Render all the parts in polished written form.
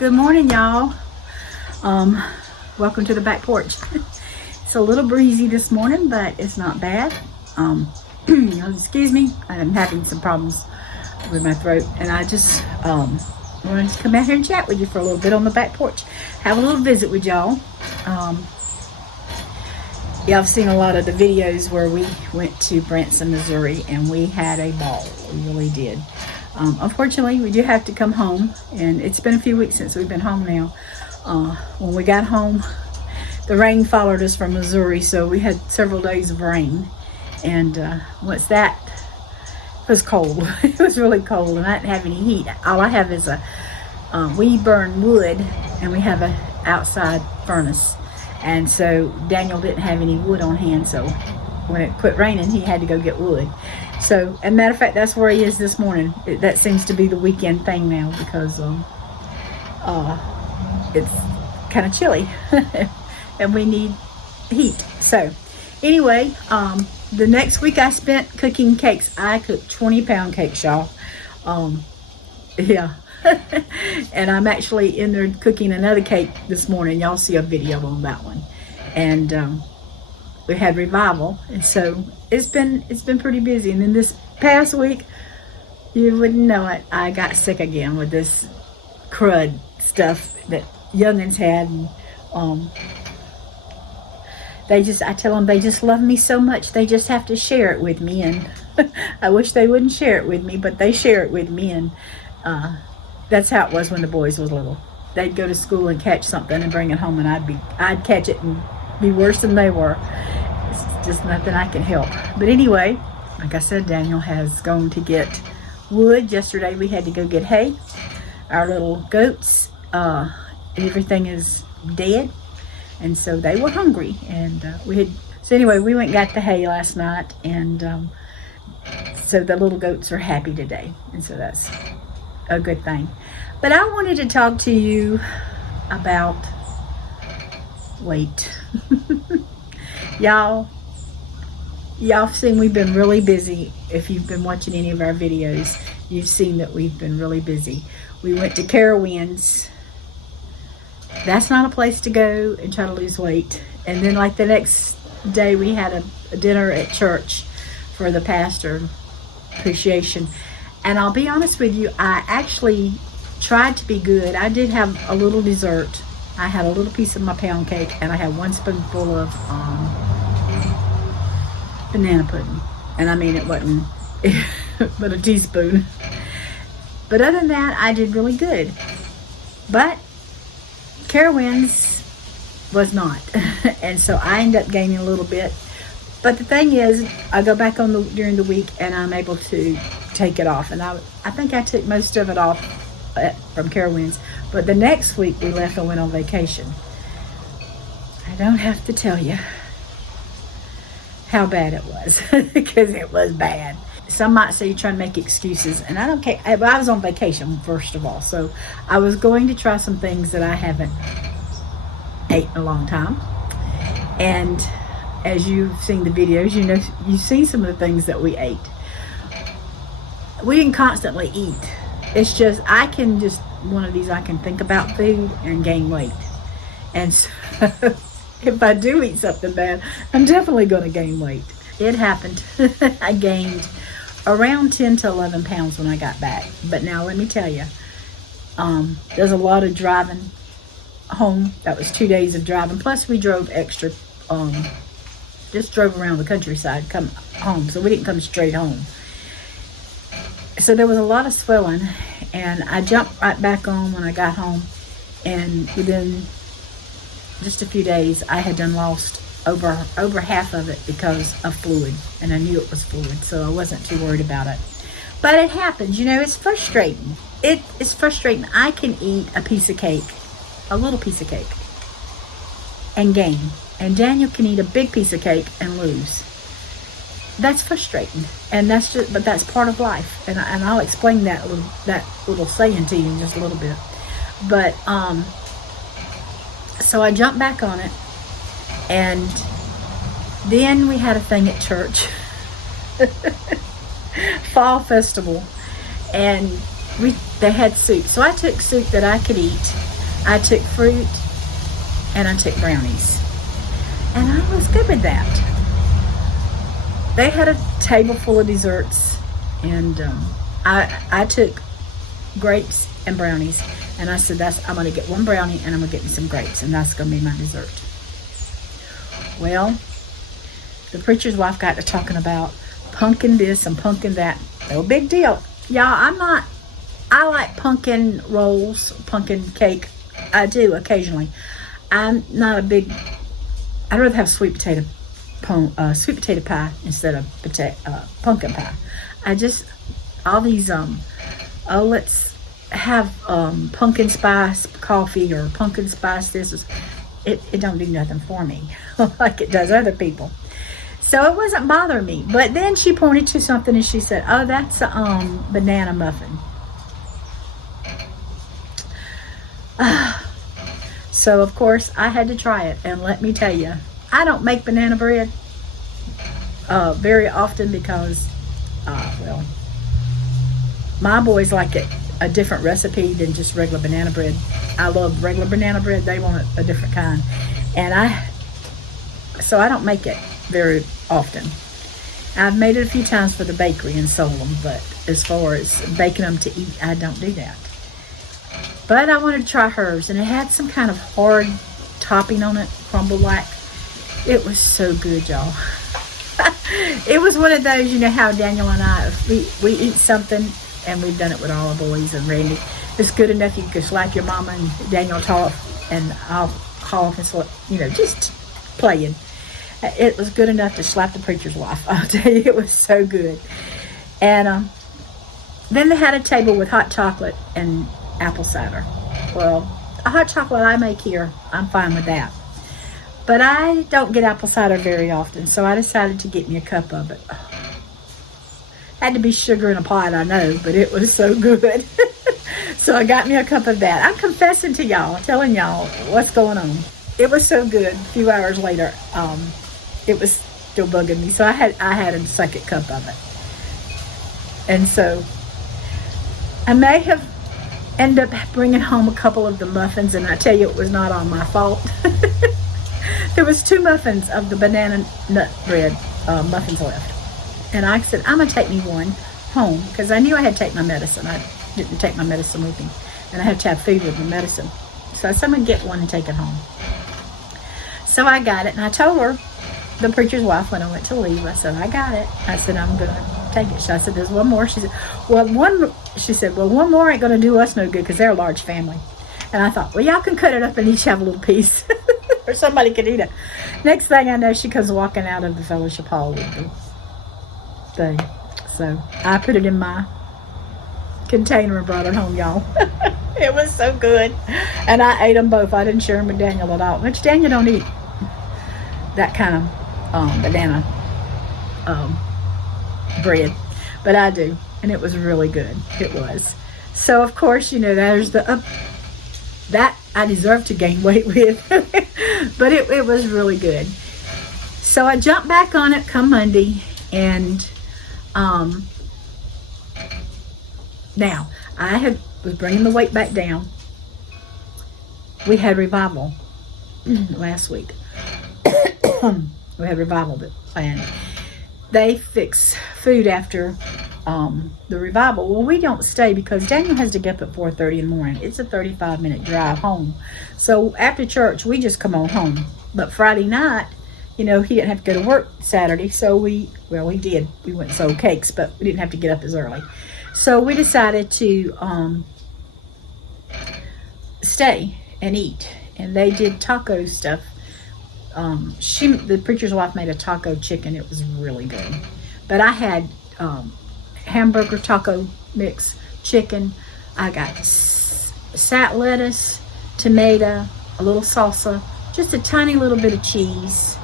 Good morning, y'all. Welcome to the back porch. It's a little breezy this morning, but it's not bad. Excuse me, I'm having some problems with my throat, and I just wanted to come out here and chat with you for a little bit on the back porch. Have a little visit with y'all. Yeah, I've seen a lot of the videos where we went to Branson, Missouri, and we had a ball. We really did. Unfortunately, we do have to come home, and it's been a few weeks since we've been home now. When we got home, the rain followed us from Missouri, so we had several days of rain. And once that, it was cold. It was really cold, and I didn't have any heat. All I have is we burn wood, and we have an outside furnace. And so Daniel didn't have any wood on hand, so when it quit raining, he had to go get wood. So, as a matter of fact, that's where he is this morning. That seems to be the weekend thing now, because it's kind of chilly and we need heat. So anyway, the next week I spent cooking cakes. I cooked 20-pound cakes, y'all. Yeah. And I'm actually in there cooking another cake this morning. Y'all see a video on that one. And we had revival, and so it's been pretty busy. And then this past week, you wouldn't know it, I got sick again with this crud stuff that youngins had. And I tell them they just love me so much, they just have to share it with me. And I wish they wouldn't share it with me, but they share it with me. And that's how it was when the boys was little. They'd go to school and catch something and bring it home, and I'd catch it and be worse than they were. It's just nothing I can help. But anyway, like I said, Daniel has gone to get wood. Yesterday we had to go get hay. Our little goats, everything is dead, and so they were hungry. And so anyway, we went and got the hay last night, and so the little goats are happy today, and so that's a good thing. But I wanted to talk to you about weight. Y'all seen we've been really busy. If you've been watching any of our videos, you've seen that we've been really busy. We went to Carowinds. That's not a place to go and try to lose weight. And then like the next day we had a dinner at church for the pastor appreciation. And I'll be honest with you, I actually tried to be good. I did have a little dessert. I had a little piece of my pound cake, and I had one spoonful of banana pudding. And I mean, it wasn't but a teaspoon. But other than that, I did really good. But Carowinds was not. And so I ended up gaining a little bit. But the thing is, I go back during the week, and I'm able to take it off. And I think I took most of it off from Carowinds. But the next week we left and went on vacation. I don't have to tell you how bad it was, because it was bad. Some might say you're trying to make excuses, and I don't care. I was on vacation, first of all, so I was going to try some things that I haven't ate in a long time. And as you've seen the videos, you know, you've seen some of the things that we ate. We didn't constantly eat. It's just, I can think about food and gain weight. And so if I do eat something bad, I'm definitely going to gain weight. It happened. I gained around 10 to 11 pounds when I got back. But now let me tell you, there's a lot of driving home. That was 2 days of driving. Plus we drove extra, just drove around the countryside, come home. So we didn't come straight home. So there was a lot of swelling, and I jumped right back on when I got home, and within just a few days I had lost over half of it because of fluid, and I knew it was fluid, so I wasn't too worried about it. But it happens, you know. It's frustrating. It's frustrating. I can eat a piece of cake, a little piece of cake, and gain, and Daniel can eat a big piece of cake and lose. That's frustrating, and but that's part of life, and I'll explain that little saying to you in just a little bit. But so I jumped back on it, and then we had a thing at church, fall festival, and they had soup. So I took soup that I could eat, I took fruit and I took brownies. And I was good with that. They had a table full of desserts, and I took grapes and brownies, and I said, I'm going to get one brownie and I'm going to get me some grapes, and that's going to be my dessert. Well, the preacher's wife got to talking about pumpkin this and pumpkin that. No big deal. Y'all, I like pumpkin rolls, pumpkin cake. I do occasionally. I'm not a big, I'd rather have sweet potato pie instead of pumpkin pie. All these, let's have pumpkin spice coffee or pumpkin spice this. It don't do nothing for me like it does other people. So it wasn't bothering me. But then she pointed to something and she said, oh, that's a banana muffin. So, of course, I had to try it. And let me tell you, I don't make banana bread very often because, my boys like it a different recipe than just regular banana bread. I love regular banana bread. They want a different kind. So I don't make it very often. I've made it a few times for the bakery and sold them, but as far as baking them to eat, I don't do that. But I wanted to try hers, and it had some kind of hard topping on it, crumble-like. It was so good, y'all. It was one of those, you know how Daniel and I, we eat something, and we've done it with all our boys and Randy. It's good enough you can slap your mama and Daniel talk, and I'll call off and slap, just playing. It was good enough to slap the preacher's wife. I'll tell you, it was so good. And then they had a table with hot chocolate and apple cider. Well, a hot chocolate I make here, I'm fine with that. But I don't get apple cider very often, so I decided to get me a cup of it. Had to be sugar in a pot, I know, but it was so good. So I got me a cup of that. I'm confessing to y'all, telling y'all what's going on. It was so good. A few hours later, it was still bugging me, so I had a second cup of it. And so I may have ended up bringing home a couple of the muffins, and I tell you, it was not all my fault. There was 2 muffins of the banana nut bread muffins left. And I said, I'm going to take me one home, because I knew I had to take my medicine. I didn't take my medicine with me, and I have to have food with my medicine. So I said, I'm going to get one and take it home. So I got it, and I told her, the preacher's wife, when I went to leave, I said, I got it. I said, I'm going to take it. I said, there's one more. She said, one more ain't going to do us no good because they're a large family. And I thought, well, y'all can cut it up and each have a little piece. Or somebody could eat it. Next thing I know, she comes walking out of the fellowship hall with the thing. So I put it in my container and brought it home, y'all. It was so good. And I ate them both. I didn't share them with Daniel at all. Which Daniel don't eat that kind of banana bread. But I do. And it was really good. It was. So, of course, there's the that I deserve to gain weight with. But it was really good. So I jumped back on it come Monday. And now, I was bringing the weight back down. We had revival last week. We had revival, and they fix food after the revival. Well, we don't stay because Daniel has to get up at 4:30 in the morning. It's a 35-minute drive home. So after church, we just come on home. But Friday night, he didn't have to go to work Saturday, so we did. We went and sold cakes, but we didn't have to get up as early. So we decided to stay and eat. And they did taco stuff. The preacher's wife made a taco chicken. It was really good. But I had hamburger taco mix chicken. I got sat lettuce, tomato, a little salsa, just a tiny little bit of cheese,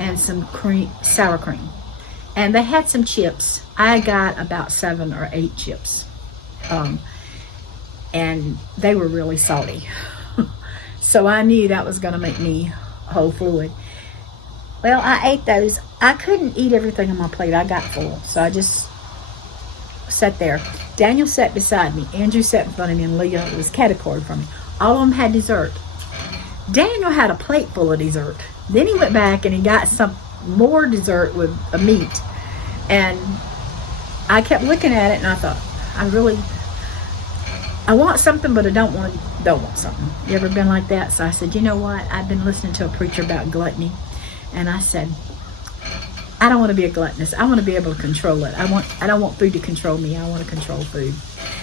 and some sour cream. And they had some chips. I got about 7 or 8 chips. And they were really salty. So I knew that was going to make me whole fluid. Well, I ate those. I couldn't eat everything on my plate. I got full. So I just sat there. Daniel sat beside me. Andrew sat in front of me, and Leah was catty-cornered from me. All of them had dessert. Daniel had a plate full of dessert. Then he went back and he got some more dessert with a meat. And I kept looking at it and I thought, I want something, but I don't want something. You ever been like that? So I said, you know what? I've been listening to a preacher about gluttony. And I said, I don't want to be a gluttonous. I want to be able to control it. I don't want food to control me. I want to control food.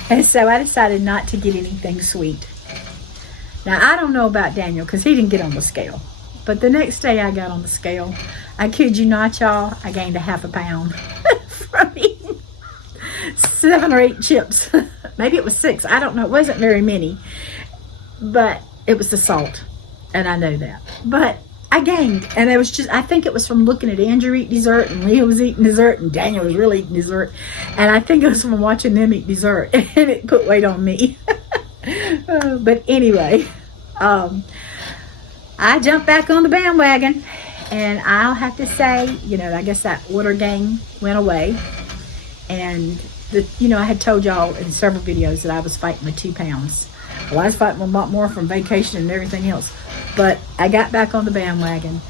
And so I decided not to get anything sweet. Now, I don't know about Daniel because he didn't get on the scale. But the next day I got on the scale. I kid you not, y'all, I gained a half a pound from eating 7 or 8 chips. Maybe it was 6. I don't know. It wasn't very many. But it was the salt. And I know that. But I gained. And it was just, I think it was from looking at Andrew eat dessert, and Leah was eating dessert, and Daniel was really eating dessert. And I think it was from watching them eat dessert. And it put weight on me. But anyway, I jumped back on the bandwagon. And I'll have to say, I guess that water gain went away. And, I had told y'all in several videos that I was fighting with 2 pounds. Well, I was fighting a lot more from vacation and everything else. But I got back on the bandwagon.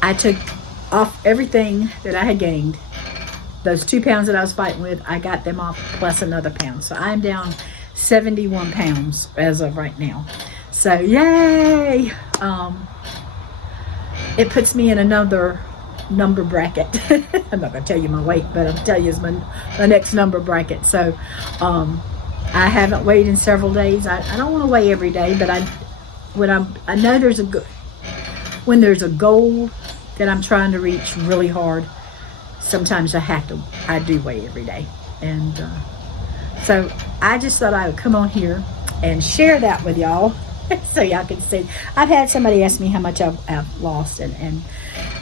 I took off everything that I had gained. Those 2 pounds that I was fighting with, I got them off plus another pound. So I'm down 71 pounds as of right now. So, yay! It puts me in another number bracket. I'm not going to tell you my weight, but I'll tell you my next number bracket. So, I haven't weighed in several days. I don't want to weigh every day, but I know when there's a goal that I'm trying to reach really hard, sometimes I do weigh every day. And so I just thought I would come on here and share that with y'all so y'all can see. I've had somebody ask me how much I've lost, and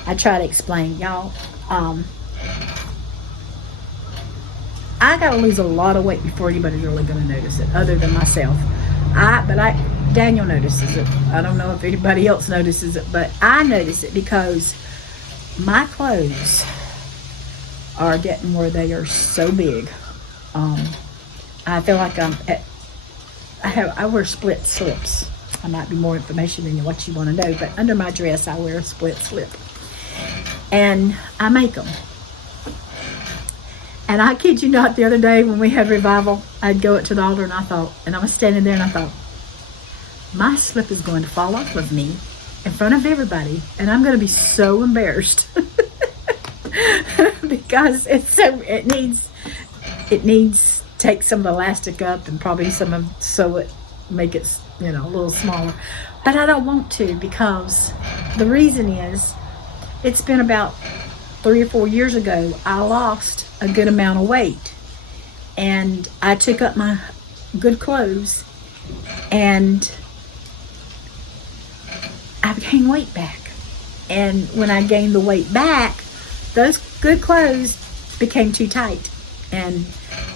I try to explain. Y'all, I got to lose a lot of weight before anybody's really going to notice it, other than myself. Daniel notices it. I don't know if anybody else notices it, but I notice it because my clothes are getting where they are so big. I feel like I wear split slips. I might be more information than what you want to know, but under my dress I wear a split slip. And I make them. And I kid you not, the other day when we had revival, I'd go up to the altar and I was standing there and I thought, my slip is going to fall off of me in front of everybody, and I'm going to be so embarrassed because it needs take some of the elastic up and probably sew it, make it a little smaller. But I don't want to, because the reason is it's been about 3 or 4 years ago I lost a good amount of weight, and I took up my good clothes and I gained weight back. And when I gained the weight back, those good clothes became too tight. And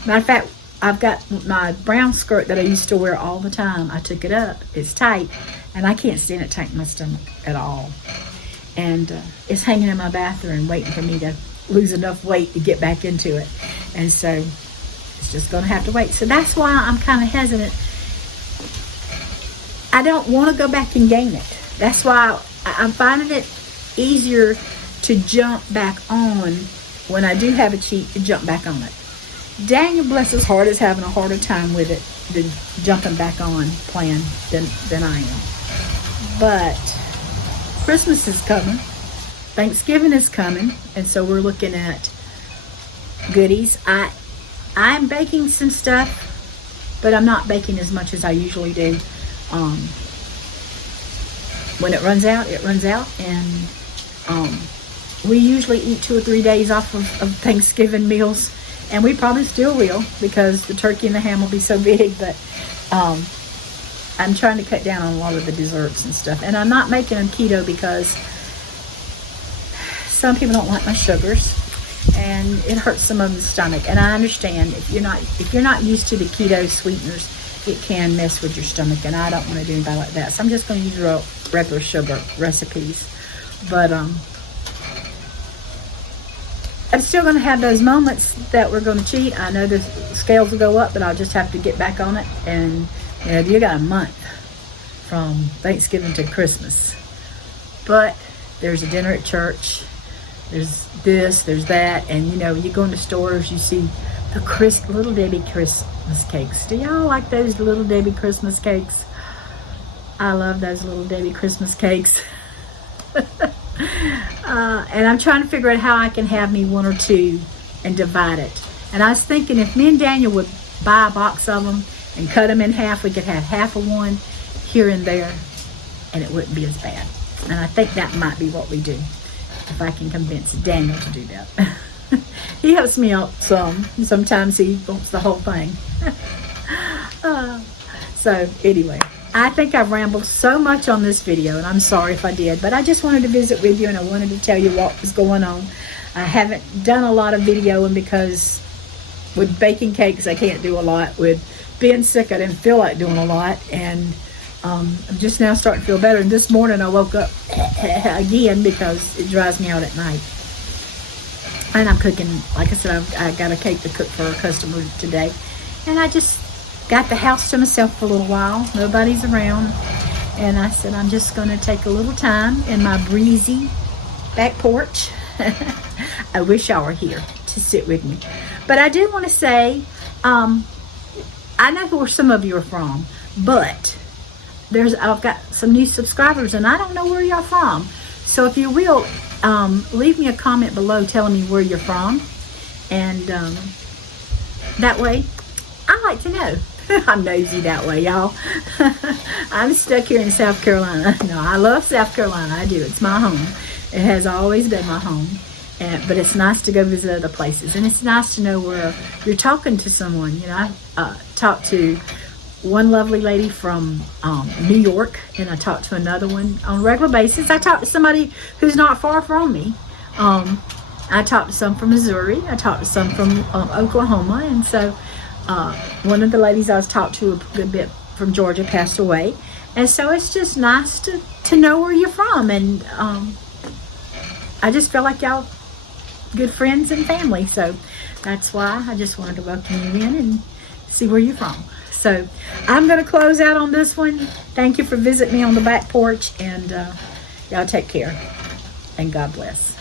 matter of fact, I've got my brown skirt that I used to wear all the time. I took it up. It's tight, and I can't stand it tight in my stomach at all. And it's hanging in my bathroom waiting for me to lose enough weight to get back into it. And so it's just going to have to wait. So that's why I'm kind of hesitant. I don't want to go back and gain it. That's why I'm finding it easier to jump back on when I do have a cheat, to jump back on it. Daniel, bless his heart, is having a harder time with it than jumping back on plan than I am. But Christmas is coming. Thanksgiving is coming. And so we're looking at goodies. I'm baking some stuff, but I'm not baking as much as I usually do. When it runs out, it runs out. And we usually eat 2 or 3 days off of Thanksgiving meals. And we probably still will, because the turkey and the ham will be so big. But I'm trying to cut down on a lot of the desserts and stuff. And I'm not making them keto because some people don't like my sugars, and it hurts some of the stomach. And I understand if you're not used to the keto sweeteners, it can mess with your stomach, and I don't want to do anything like that. So I'm just going to use regular sugar recipes. But I'm still going to have those moments that we're going to cheat. I know the scales will go up, but I'll just have to get back on it. And you got a month from Thanksgiving to Christmas. But there's a dinner at church. There's this, there's that, and you know, you go into stores, you see the Little Debbie Christmas cakes. Do y'all like those Little Debbie Christmas cakes? I love those Little Debbie Christmas cakes. And I'm trying to figure out how I can have me one or two and divide it. And I was thinking if me and Daniel would buy a box of them and cut them in half, we could have half of one here and there, and it wouldn't be as bad. And I think that might be what we do, if I can convince Daniel to do that. He helps me out some. Sometimes he wants the whole thing. So anyway, I think I've rambled so much on this video, and I'm sorry if I did, but I just wanted to visit with you, and I wanted to tell you what was going on. I haven't done a lot of videoing because with baking cakes, I can't do a lot. With being sick, I didn't feel like doing a lot, and I'm just now starting to feel better. And this morning I woke up again because it drives me out at night. And I'm cooking, like I said, I got a cake to cook for a customer today. And I just got the house to myself for a little while. Nobody's around. And I said, I'm just going to take a little time in my breezy back porch. I wish y'all were here to sit with me. But I do want to say, I know where some of you are from, but I've got some new subscribers, and I don't know where y'all from. So if you will, leave me a comment below telling me where you're from, and that way I like to know. I'm nosy that way, y'all. I'm stuck here in South Carolina. No, I love South Carolina. I do. It's my home. It has always been my home. But it's nice to go visit other places, and it's nice to know where you're talking to someone. You know, I talked to one lovely lady from New York, and I talked to another one on a regular basis. I talked to somebody who's not far from me. I talked to some from Missouri. I talked to some from Oklahoma, and so one of the ladies I was talked to a good bit from Georgia passed away, and so it's just nice to know where you're from, and I just feel like y'all good friends and family, so that's why I just wanted to welcome you in and see where you're from. So I'm going to close out on this one. Thank you for visiting me on the back porch, and y'all take care, and God bless.